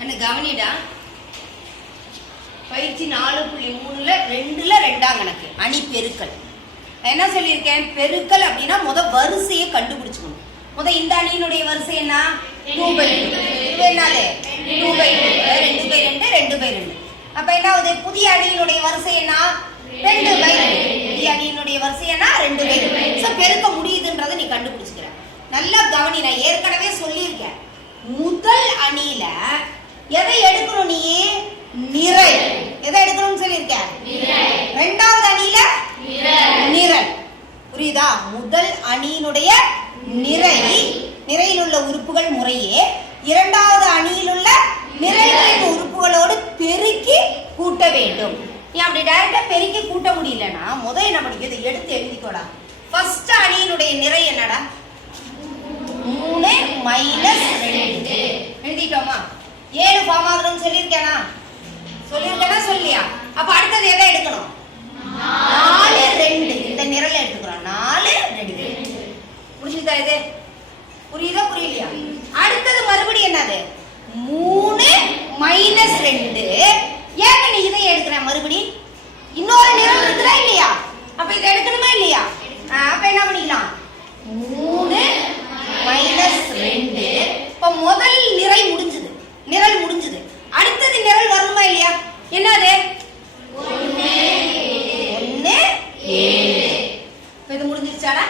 என்ன கவனிடா. பயிற்சி 4.3ல 2ல 2ஆம் கணக்கு அணி பெருக்கல். என்ன சொல்லியிருக்கேன்? பெருக்கல் அப்படின்னா முத வரிசையை கண்டுபிடிச்சுக்கணும். முத இந்த அணியினுடைய வரிசை என்ன? 2/2. இது என்னது? 2/2. 2/2 2/2. அப்ப என்ன ஆகுது? புதிய அணியினுடைய வரிசை என்ன? 2/2. புதிய அணியினுடைய வரிசை என்ன? 2/2. சோ பெருக்க முடியுதுன்றதை நீ கண்டுபிடிச்சுக்கிற. நல்லா கவனி, நான் ஏற்கனவே சொல்லியிருக்கேன். முதல் அணியில எதை எடுக்கணும்? நீ நிறை. எதை எடுக்கணும்னு சொல்லியிருக்கேன்? இரண்டாவது அணியில நிரல். புரியுதா? முதல் அணியினுடைய நிறையில் உள்ள உறுப்புகள் முறையே இரண்டாவது அணியில் உள்ள நிறைகளின் உறுப்புகளோடு பெருக்கி கூட்ட வேண்டும். நீ அப்படி டைரக்டா பெருக்கி கூட்ட முடியலன்னா முதல் என்ன படிக்கிறது? எடுத்து எழுதிக்கோடா. ஃபர்ஸ்ட் அணியினுடைய நிறை என்னடா? 3 - 2. எழுதிட்டோமா? 7 ஃபார்ம் ஆகுதுன்னு சொல்லியிருக்கேனா? சொல்லியா? அப்ப அடுத்தது எதை எடுக்கணும்? 4 2. இந்த நிரலை எடுத்துக்கிறோம். 4 2. புரிஞ்சுதா? இது புரியுதா புரியலையா? அடுத்தது மறுபடியும் என்னது? 3 - 2. ஏங்க நீ இதை எடுக்கிற? மறுபடி இன்னொரு நிரல் இருக்குதா இல்லையா? அப்ப இதை எடுக்கணுமா இல்லையா? அப்ப என்ன பண்ணிக்கலாம்? 3 - 2. இப்ப முதல் நிரல் முடிஞ்சது. அடுத்தது நிரல் வரணுமா இல்லையா? என்னது? 1 7. இது முடிஞ்சிருச்சாடா?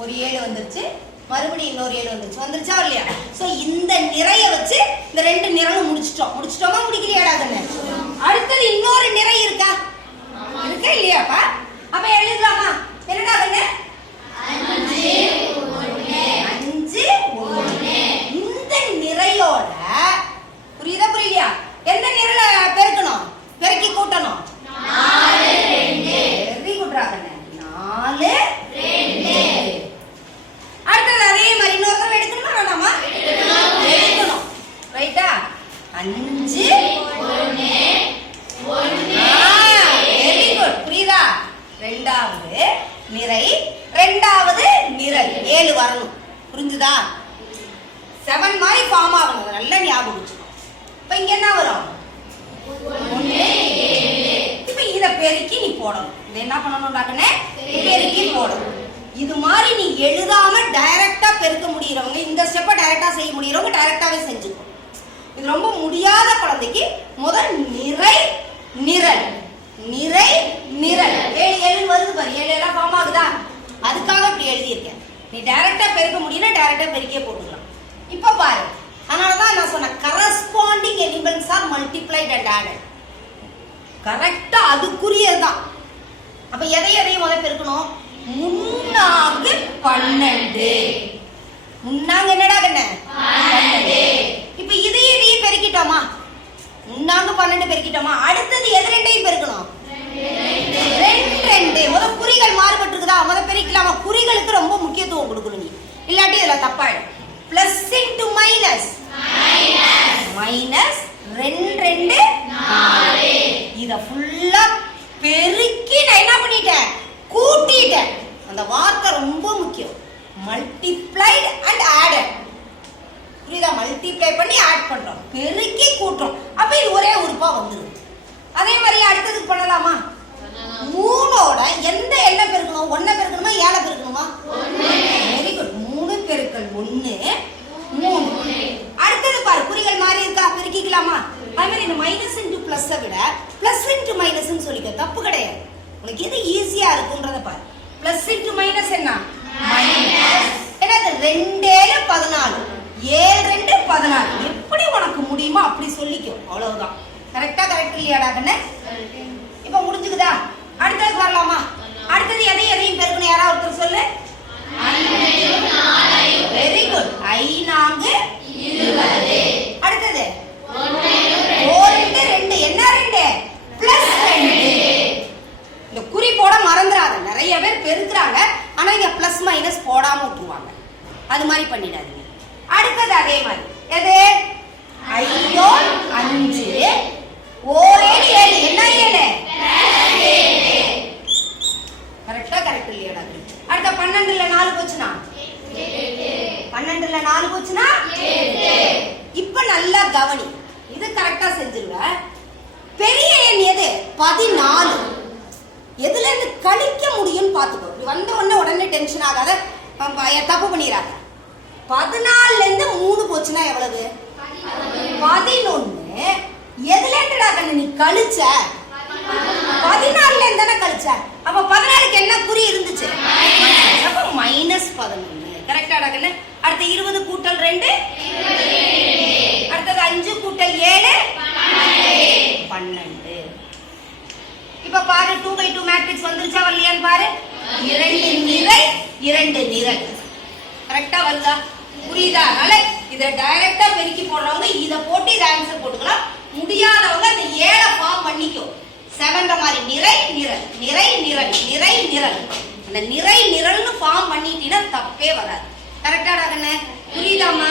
ஒரு 7 வந்துருச்சு, மறுபடியும் இன்னொரு 7 வந்துருச்சா இல்லையா? சோ இந்த நிறைய வச்சு இந்த 2 நிரலும் முடிச்சிட்டோமா முடிக்கலையாடா? அடுத்தது இன்னொரு நிறை இருக்கா இல்லையாப்பா? அப்ப எழுதலாமா? என்னடா கண்ணு? 5 1. இந்த நிறையோட புரியுதா புரியலையா? எந்த நிரலை பெருக்கணும்? பெருக்கி கூட்டணும். 4 2. வெரி குட் ராகண்ணே. 4 2. அடுத்தது அதே மாதிரி இன்னொரு தடவை எடுக்கணுமா வேண்டாமா? எடுக்கணும். ரைட்டா? 5 1. Very good. புரியுதா? இரண்டாவது நிறை, இரண்டாவது நிரல் 7 வரணும். புரிஞ்சுதா? 7 மாதிரி ஃபார்ம் ஆகணும். நல்லா ஞாபகம் வச்சுக்கோ. இப்ப இங்க என்ன வரும்? 1 7. இப்ப இத பெருக்கி நீ போடணும். இத என்ன பண்ணணும்டாக்கனே? பெருக்கி போடணும். இது மாதிரி நீ எழுதாம டைரக்டா பெருக்க முடியறவங்க, இந்த ஸ்டெப்பை டைரக்டா செய்ய முடியறவங்க டைரக்டாவே செஞ்சுக்கோ. இது ரொம்ப முடியாத குழந்தைக்கு முதல் நிறை நிரல் 7 வருது பாரு. 7 எல்லாம் ஃபார்ம் ஆகுதா? அதுக்காக இப்படி எழுதியிருக்கேன். நீ டைரக்டா பெருக்க முடியல, டைரக்டா பெருக்கியே போட்டுக்கலாம். இப்ப பாரு, அதனாலதான் நான் சொன்னேன் corresponding elements R multiplied and added. கரெக்டா அதுக்குரியதுதான். அப்ப எதையும் முதல்ல பெருக்கணும். 3 12. முன்னாங்க என்னடா கண்ண? 12. இப்ப இதையும் பெருக்கிட்டோமா? 3 12 பெருக்கிட்டோமா? அடுத்தது எது ரெண்டையும் பெருக்கணும்? 2 2. முதல் குறிகள் மாறுபட்டு இருக்குதா? முதல் பெருக்கலாமா? குறிகளுக்கு ரொம்ப முக்கியத்துவம் கொடுக்கணும் நீ, இல்லாட்டி இதுல தப்பாயிடும். Plus into minus, minus 2 2 4. இத ஃபுல்லா பெருக்கி நான் என்ன பண்ணிட்டேன்? கூட்டிட்டேன். அந்த வார்த்தை ரொம்ப முக்கியம். Multiplied and added. புரியுதா? மல்டிப்ளை பண்ணி ஆட் பண்றோம், பெருக்கி கூட்டுறோம். அப்ப இது ஒரே உறுப்பா வந்துடும். அதே மாதிரி அடுத்ததுக்கு பண்ணலாமா? 3ஓட எந்த எண்ணை பெருக்கணும்? 1 பெருக்கணுமா 7 பெருக்கணுமா? 1. Very good. 3 பெருக்கல் 1 3. அடுத்தது பாரு, குறிகள் மாறி இருக்கா? பெருக்கிக்கலாமா? அதே மாதிரி இந்த மைனஸ் இன்டு பிளஸ் விட பிளஸ் இன்டு மைனஸ் சொல்லிக்க தப்பு கிடையாது. உனக்கு எது ஈஸியா இருக்குன்றத பாரு. பிளஸ் இன்டு மைனஸ் என்ன? மைனஸ். என்னது? 2 7 14. 7 2 14. எப்படி உனக்கு முடியுமோ அப்படி சொல்லிக்கோ. அவ்வளவுதான். கரெக்டா? கரெக்ட் இல்லையாடா கண்ணே? இப்ப முடிஞ்சுக்குதா? அடுத்தது வரலாமா? அடுத்தது எதையும் பெருக்கணும். யாராவது ஒருத்தர் சொல்லு. 5 4. Very good. 5 20. அடுத்தது 1 2. என்ன 2? பிளஸ் 2. இந்த குறி போட மறந்துடாத. நிறைய பேர் பெருக்குறாங்க, ஆனா இங்க பிளஸ் மைனஸ் போடாம விட்டுருவாங்க. அது மாதிரி பண்ணிடாதீங்க. அடுத்தது அதே மாதிரி எது? 5 5 1 7. என்ன 7? கரெக்டா? கரெக்ட் இல்லையாடா? அடுத்த 12ல 4 போச்சுனா 12ல 4 போச்சுனா 8. இப்ப நல்லா கவனி. இது கரெக்டா செஞ்சிருவ. பெரிய எண் எது? 14. எதுல இருந்து கழிக்க முடியும்னு பாத்துக்கோ. வந்த உடனே டென்ஷன் ஆகாத, தப்பு பண்ணிடாத. 14ல இருந்து 3 போச்சுன்னா எவ்வளவு? 11. எதுல இருந்துடா கண்ணு நீ கழிச்ச? 14ல இருந்து தானே கழிச்ச. அப்ப 14க்கு என்ன குறி இருந்துச்சு? அப்ப -11. கரெக்டாடா கண்ணு? அடுத்து 20 கூட்டல் 2 அடுத்தது 5 கூட்டல் 7 12. இப்ப பாரு 2/2 மேட்ரிக்ஸ் வந்துருச்சா வரலையான்னு பாரு. 2 நிறை 2 நிரல். கரெக்டா வருதா? புரியுதா? அதனால இத டைரக்டா பெருக்கி போடுறவங்க இத போட்டு இத ஆன்சர் போட்டுக்கலாம். முடியாதவங்க அந்த 7 ஃபார்ம் பண்ணிக்கோ. 7ன்ற மாதிரி நிறை நிரல் நிறை நிரல் நிறை நிரல். அந்த நிறை நிரல்னு ஃபார்ம் பண்ணிட்டீங்கன்னா தப்பே வராது. கரெக்டாடா கண்ணு? புரியுதாமா?